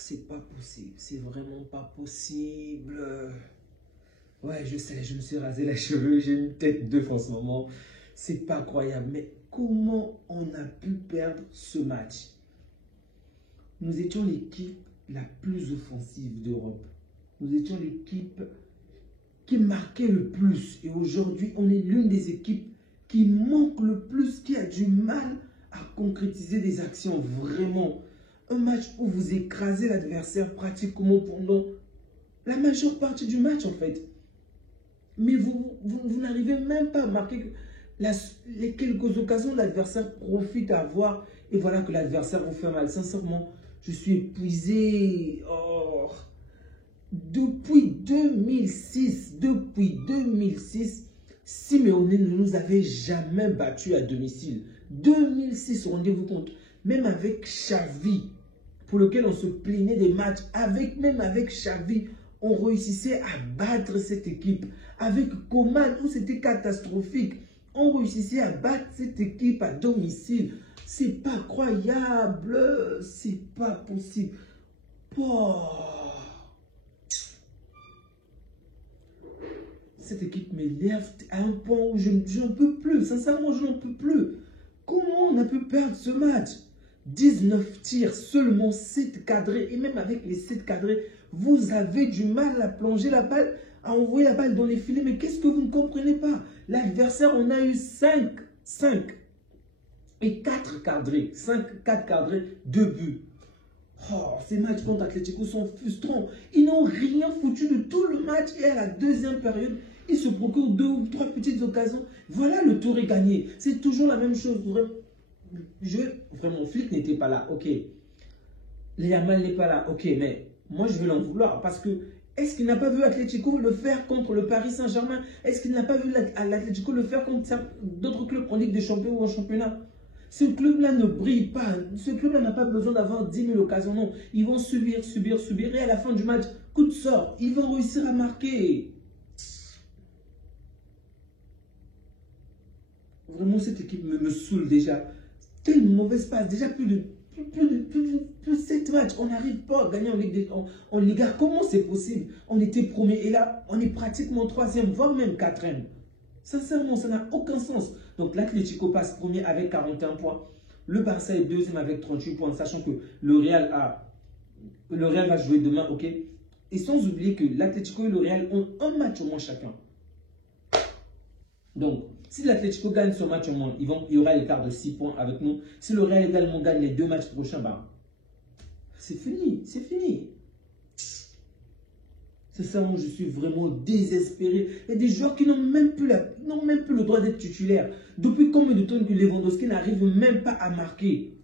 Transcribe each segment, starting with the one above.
C'est pas possible, c'est vraiment pas possible. Ouais, je sais, je me suis rasé les cheveux, j'ai une tête d'œuf en ce moment. C'est pas croyable, mais comment on a pu perdre ce match? Nous étions l'équipe la plus offensive d'Europe. Nous étions l'équipe qui marquait le plus. Et aujourd'hui, on est l'une des équipes qui manque le plus, qui a du mal à concrétiser des actions. Vraiment, un match où vous écrasez l'adversaire pratiquement pendant la majeure partie du match en fait. Mais vous n'arrivez même pas à marquer les quelques occasions que l'adversaire profite à avoir. Et voilà que l'adversaire vous fait mal. Sincèrement, je suis épuisé. Oh. Depuis 2006, Simeone ne nous avait jamais battus à domicile. 2006, rendez-vous compte. Même avec Xavi, pour lequel on se plaignait des matchs, même avec Xavi, on réussissait à battre cette équipe. Avec Coman, où c'était catastrophique, on réussissait à battre cette équipe à domicile. C'est pas croyable, c'est pas possible. Oh. Cette équipe m'énerve à un point où je n'en peux plus. Sincèrement, je n'en peux plus. Comment on a pu perdre ce match? 19 tirs, seulement 7 cadrés. Et même avec les 7 cadrés, vous avez du mal à plonger la balle, à envoyer la balle dans les filets. Mais qu'est-ce que vous ne comprenez pas? L'adversaire, on a eu 5 et 4 cadrés. 4 cadrés, 2 buts. Oh, ces matchs contre Atlético sont frustrants. Ils n'ont rien foutu de tout le match. Et à la deuxième période, ils se procurent 2 ou 3 petites occasions. Voilà, le tour est gagné. C'est toujours la même chose. Vraiment, Flick n'était pas là. Ok. Yamal n'est pas là. Ok, mais moi, je vais l'en vouloir. Parce que, est-ce qu'il n'a pas vu Atlético le faire contre le Paris Saint-Germain? Est-ce qu'il n'a pas vu l'Atlético le faire contre d'autres clubs en Ligue des Champions ou en championnat? Ce club-là ne brille pas. Ce club-là n'a pas besoin d'avoir 10 000 occasions. Non, ils vont subir. Et à la fin du match, coup de sort, ils vont réussir à marquer. Vraiment, cette équipe me saoule déjà. Telle mauvaise passe. Déjà plus de 7 matchs. On n'arrive pas à gagner en Liga. Comment c'est possible? On était premier et là, on est pratiquement 3e, voire même 4e. Sincèrement, ça n'a aucun sens. Donc, l'Atlético passe premier avec 41 points. Le Barça est 2e avec 38 points, sachant que le Real va jouer demain, ok? Et sans oublier que l'Atlético et le Real ont un match au moins chacun. Donc, si l'Atlético gagne son match au moins, il y aura l'écart de 6 points avec nous. Si le Real également gagne les 2 matchs prochains, bah, c'est fini, c'est fini. Sincèrement, je suis vraiment désespéré. Il y a des joueurs qui n'ont même plus le droit d'être titulaires. Depuis combien de temps que Lewandowski n'arrive même pas à marquer?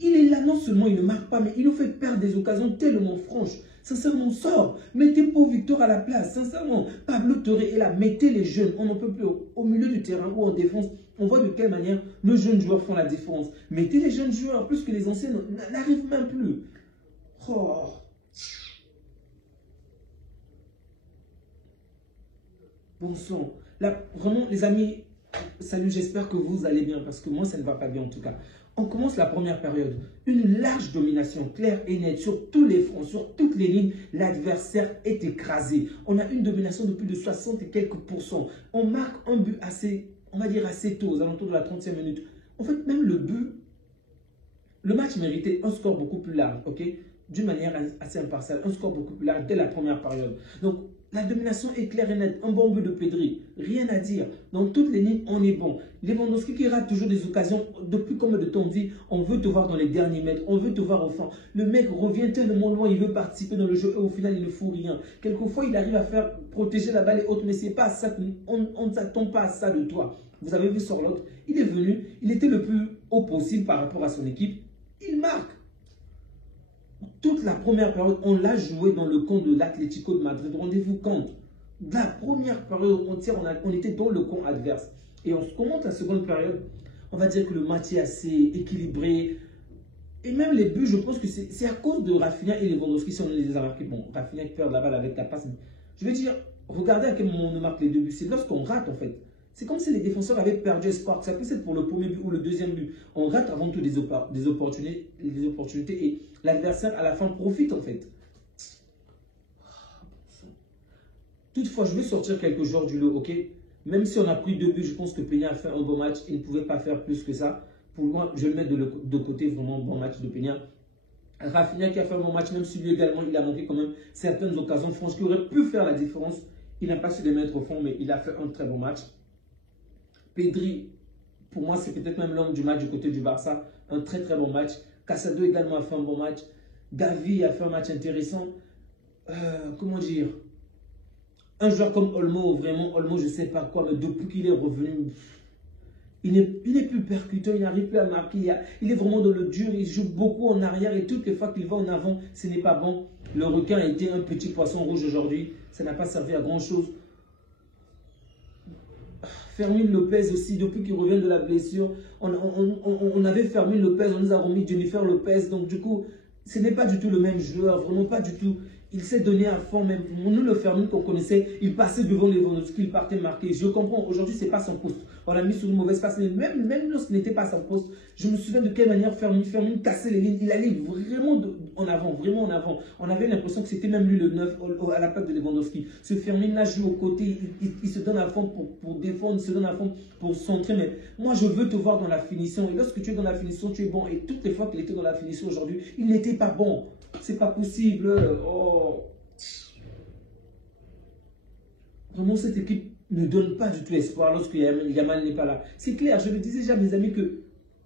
Il est là, non seulement il ne marque pas, mais il nous fait perdre des occasions tellement franches. Sincèrement, sort. Mettez Pau Victor à la place. Sincèrement, Pablo Torre est là. Mettez les jeunes. On n'en peut plus au milieu du terrain ou en défense. On voit de quelle manière nos jeunes joueurs font la différence. Mettez les jeunes joueurs, plus que les anciens n'arrivent même plus. Oh. Bon sang. Là, vraiment, les amis, salut, j'espère que vous allez bien, parce que moi, ça ne va pas bien en tout cas. On commence la première période. Une large domination claire et nette sur tous les fronts, sur toutes les lignes. L'adversaire est écrasé. On a une domination de plus de 60 et quelques %. On marque un but assez, on va dire assez tôt, aux alentours de la 30e minute. En fait, même le but, le match méritait un score beaucoup plus large, ok? D'une manière assez impartiale, un score beaucoup plus large dès la première période. Donc, la domination est claire et nette. Un bon but de Pedri. Rien à dire. Dans toutes les lignes, on est bon. Lewandowski qui rate toujours des occasions. Depuis combien de temps on dit on veut te voir dans les derniers mètres. On veut te voir au fond. Le mec revient tellement loin. Il veut participer dans le jeu. Et au final, il ne fout rien. Quelquefois, il arrive à faire protéger la balle et autres. Mais c'est pas ça. On ne s'attend pas à ça de toi. Vous avez vu Sorloth. Il est venu. Il était le plus haut possible par rapport à son équipe. Il marque. Toute la première période, on l'a joué dans le camp de l'Atlético de Madrid. Rendez-vous compte. La première période entière, on était dans le camp adverse. Et on se commente la seconde période. On va dire que le match est assez équilibré. Et même les buts, je pense que c'est à cause de Rafinha et Lewandowski si on les a marqués. Bon, Rafinha qui perd la balle avec la passe. Je veux dire, regardez à quel moment on marque les 2 buts. C'est lorsqu'on rate en fait. C'est comme si les défenseurs avaient perdu espoir. Ça peut être pour le premier but ou le deuxième but. On rate avant tout des opportunités et l'adversaire à la fin profite en fait. Toutefois, je veux sortir quelques joueurs du lot, ok? Même si on a pris 2 buts, je pense que Peña a fait un bon match. Il ne pouvait pas faire plus que ça. Pour moi, je vais le mettre de côté, vraiment bon match de Peña. Rafinha qui a fait un bon match, même si lui également, il a manqué quand même certaines occasions franches qui auraient pu faire la différence. Il n'a pas su les mettre au fond, mais il a fait un très bon match. Pedri, pour moi, c'est peut-être même l'homme du match du côté du Barça. Un très très bon match. Casado également a fait un bon match. Gavi a fait un match intéressant. Comment dire? Un joueur comme Olmo, vraiment, Olmo, je ne sais pas quoi, mais depuis qu'il est revenu, il n'est plus percutant, il n'arrive plus à marquer. Il est vraiment dans le dur, il joue beaucoup en arrière et toutes les fois qu'il va en avant, ce n'est pas bon. Le requin a été un petit poisson rouge aujourd'hui, ça n'a pas servi à grand chose. Fermin Lopez aussi, depuis qu'il revient de la blessure, on avait Fermin Lopez, on nous a remis Jennifer Lopez, donc du coup, ce n'est pas du tout le même joueur, vraiment pas du tout. Il s'est donné à fond, même nous le Fermin qu'on connaissait, il passait devant Lewandowski, il partait marquer. Je comprends, aujourd'hui ce n'est pas son poste. On l'a mis sur une mauvaise passe, mais même lorsqu'il n'était pas à son poste, je me souviens de quelle manière Fermin cassait les lignes. Il allait vraiment en avant, vraiment en avant. On avait l'impression que c'était même lui le 9 à la place de Lewandowski. Ce Fermin là joue aux côtés, il se donne à fond pour défendre, il se donne à fond pour centrer. Mais moi je veux te voir dans la finition. Et lorsque tu es dans la finition, tu es bon. Et toutes les fois qu'il était dans la finition aujourd'hui, il n'était pas bon. C'est pas possible. Oh. Vraiment, cette équipe ne donne pas du tout espoir lorsque Yamal n'est pas là. C'est clair, je le disais déjà, mes amis, que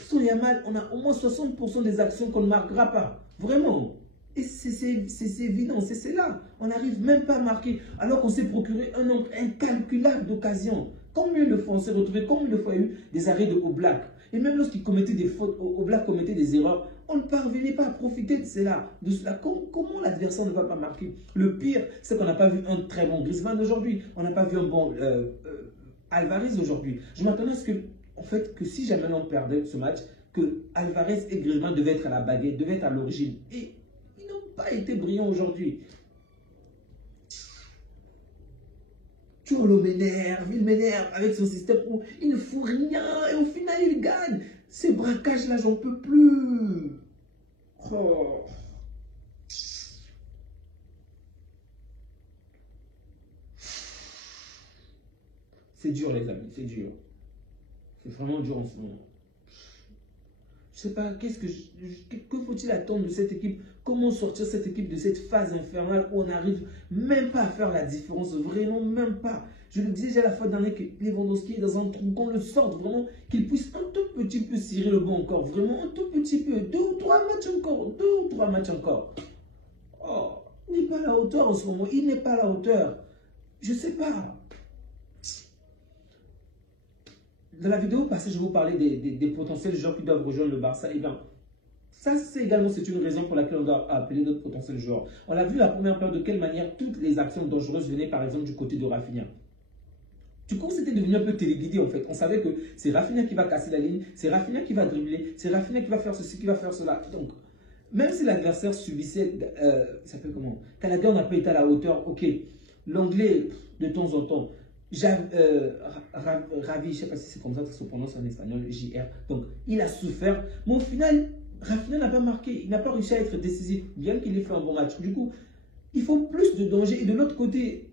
sans Yamal, on a au moins 60% des actions qu'on ne marquera pas. Vraiment. Et c'est évident, c'est là. On n'arrive même pas à marquer, alors qu'on s'est procuré un nombre incalculable d'occasions. Combien de fois on s'est retrouvé, combien de fois il y a eu des arrêts de Oblak. Et même lorsqu'il commettait des fautes, Oblak commettait des erreurs, on ne parvenait pas à profiter de cela. Comment l'adversaire ne va pas marquer? Le pire, c'est qu'on n'a pas vu un très bon Griezmann aujourd'hui. On n'a pas vu un bon Alvarez aujourd'hui. Je m'attendais à ce que, en fait, que si jamais on perdait ce match, que Alvarez et Griezmann devaient être à la baguette, devaient être à l'origine. Et ils n'ont pas été brillants aujourd'hui. Il m'énerve avec son système où il ne fout rien et au final il gagne. Ces braquages là, j'en peux plus. Oh. C'est dur les amis, c'est dur. C'est vraiment dur en ce moment. Je ne sais pas, que faut-il attendre de cette équipe? Comment sortir cette équipe de cette phase infernale où on n'arrive même pas à faire la différence? Vraiment, même pas. Je le disais déjà la fois dernière que Lewandowski est dans un trou, qu'on le sorte vraiment, qu'il puisse un tout petit peu cirer le banc encore. Vraiment, un tout petit peu. 2 ou 3 matchs encore. 2 ou 3 matchs encore. Oh, il n'est pas à la hauteur en ce moment. Il n'est pas à la hauteur. Je ne sais pas. Dans la vidéo passée, je vous parlais des potentiels joueurs qui doivent rejoindre le Barça. Et bien, ça, c'est une raison pour laquelle on doit appeler d'autres potentiels joueurs. On a vu la première période de quelle manière toutes les actions dangereuses venaient, par exemple, du côté de Rafinha. Du coup, c'était devenu un peu téléguidé, en fait. On savait que c'est Rafinha qui va casser la ligne, c'est Rafinha qui va dribbler, c'est Rafinha qui va faire ceci, qui va faire cela. Donc, même si l'adversaire subissait, ça fait comment? Canadien n'a pas été à la hauteur, ok. L'anglais, de temps en temps, Ravi, je ne sais pas si c'est comme ça que ça se prononce en espagnol, JR. Donc, il a souffert. Mais au final, Rafinha n'a pas marqué. Il n'a pas réussi à être décisif, bien qu'il ait fait un bon match. Du coup, il faut plus de danger. Et de l'autre côté,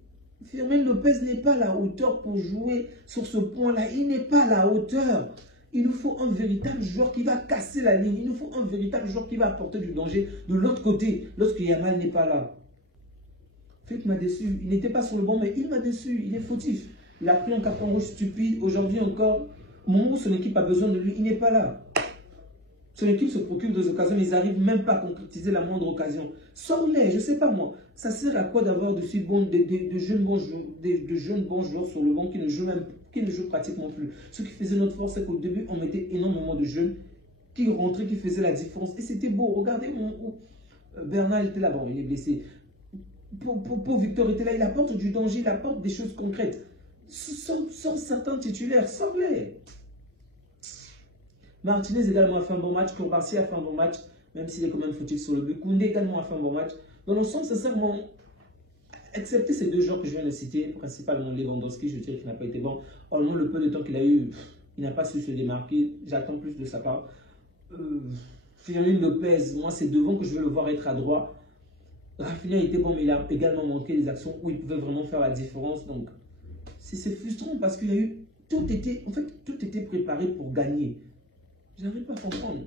Fermin Lopez n'est pas à la hauteur pour jouer sur ce point-là. Il n'est pas à la hauteur. Il nous faut un véritable joueur qui va casser la ligne. Il nous faut un véritable joueur qui va apporter du danger de l'autre côté, lorsque Yamal n'est pas là. Flick m'a déçu. Il n'était pas sur le banc, mais il m'a déçu. Il est fautif. Il a pris un carton rouge stupide. Aujourd'hui encore, au moment où son équipe a besoin de lui, il n'est pas là. Son équipe se procure des occasions, mais ils n'arrivent même pas à concrétiser la moindre occasion. Sors-les, je ne sais pas moi. Ça sert à quoi d'avoir de jeunes bons joueurs sur le banc qui ne jouent pratiquement plus. Ce qui faisait notre force, c'est qu'au début, on mettait énormément de jeunes qui rentraient, qui faisaient la différence. Et c'était beau. Regardez, Bernard était là, bon, il est blessé. Pour Victor était là, il apporte du danger, il apporte des choses concrètes. Sans certains titulaires, sors-les. Martinez également a fait un bon match, Kourbassi a fait un bon match, même s'il est quand même fautif sur le but. Koundé également a fait un bon match. Dans le sens, sincèrement, excepté ces deux joueurs que je viens de citer, principalement Lewandowski, je dirais qu'il n'a pas été bon. Heureusement, le peu de temps qu'il a eu, il n'a pas su se démarquer. J'attends plus de sa part. Firmino Lopez, moi, c'est devant que je veux le voir être à droite. Rafinha était bon, mais il a également manqué des actions où il pouvait vraiment faire la différence. Donc, c'est frustrant parce qu'il y a eu... Tout était préparé pour gagner. Je n'arrive pas à comprendre.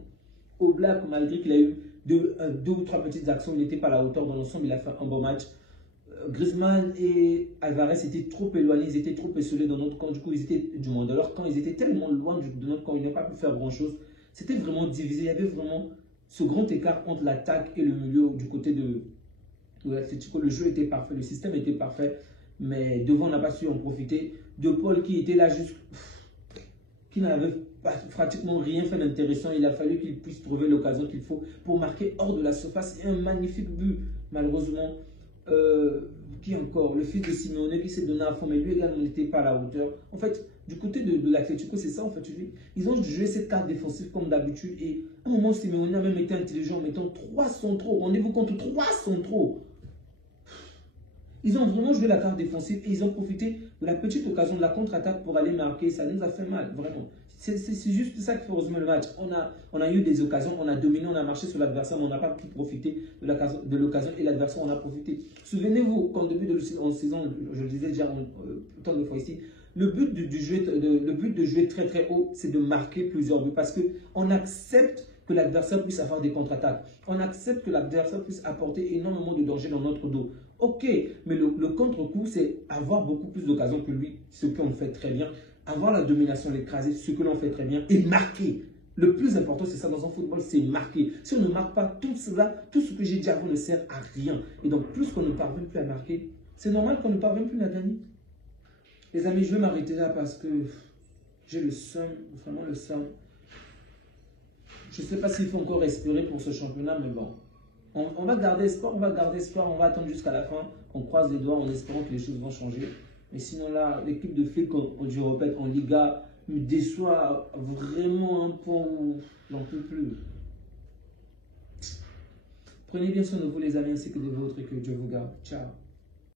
Oblak, malgré qu'il a eu deux ou trois petites actions, il n'était pas à la hauteur. Dans l'ensemble, il a fait un bon match. Griezmann et Alvarez étaient trop éloignés, ils étaient trop isolés dans notre camp. Du coup, ils étaient du monde. Alors, quand ils étaient tellement loin de notre camp, ils n'ont pas pu faire grand-chose. C'était vraiment divisé. Il y avait vraiment ce grand écart entre l'attaque et le milieu du côté de l'Atlético. Le jeu était parfait, le système était parfait, mais devant, on n'a pas su en profiter. De Paul qui était là juste... qui n'avait pratiquement rien fait d'intéressant. Il a fallu qu'il puisse trouver l'occasion qu'il faut pour marquer hors de la surface. Et un magnifique but, malheureusement. Qui encore? Le fils de Simeone qui s'est donné à fond, mais lui également n'était pas à la hauteur. En fait, du côté de l'Atlético, c'est ça en fait. Ils ont joué cette carte défensive comme d'habitude. Et à un moment, Simeone a même été intelligent en mettant 3 centraux. Rendez-vous compte, 3 centraux. Ils ont vraiment joué la carte défensive et ils ont profité de la petite occasion de la contre-attaque pour aller marquer. Ça nous a fait mal, vraiment. C'est juste ça qui fait heureusement le match. On a eu des occasions, on a dominé, on a marché sur l'adversaire, mais on n'a pas pu profiter de l'occasion et l'adversaire en a profité. Souvenez-vous, qu'en début de saison, je le disais déjà autant de fois ici, le but de jouer très très haut, c'est de marquer plusieurs buts parce qu'on accepte que l'adversaire puisse avoir des contre-attaques. On accepte que l'adversaire puisse apporter énormément de danger dans notre dos. Ok, mais le contre-coup, c'est avoir beaucoup plus d'occasions que lui, ce qu'on fait très bien. Avoir la domination, l'écraser, ce que l'on fait très bien, et marquer. Le plus important, c'est ça dans un football, c'est marquer. Si on ne marque pas tout cela, tout ce que j'ai dit avant ne sert à rien. Et donc, plus qu'on ne parvient plus à marquer, c'est normal qu'on ne parvient plus à gagner. Les amis, je vais m'arrêter là parce que j'ai le seum, vraiment le seum. Je ne sais pas s'il faut encore espérer pour ce championnat, mais bon. On va garder espoir, on va attendre jusqu'à la fin. On croise les doigts en espérant que les choses vont changer. Mais sinon là, l'équipe de Flick, je répète, en Liga, me déçoit vraiment un point où j'en peux plus. Prenez bien soin de vous les amis ainsi que de vôtres et que Dieu vous garde. Ciao.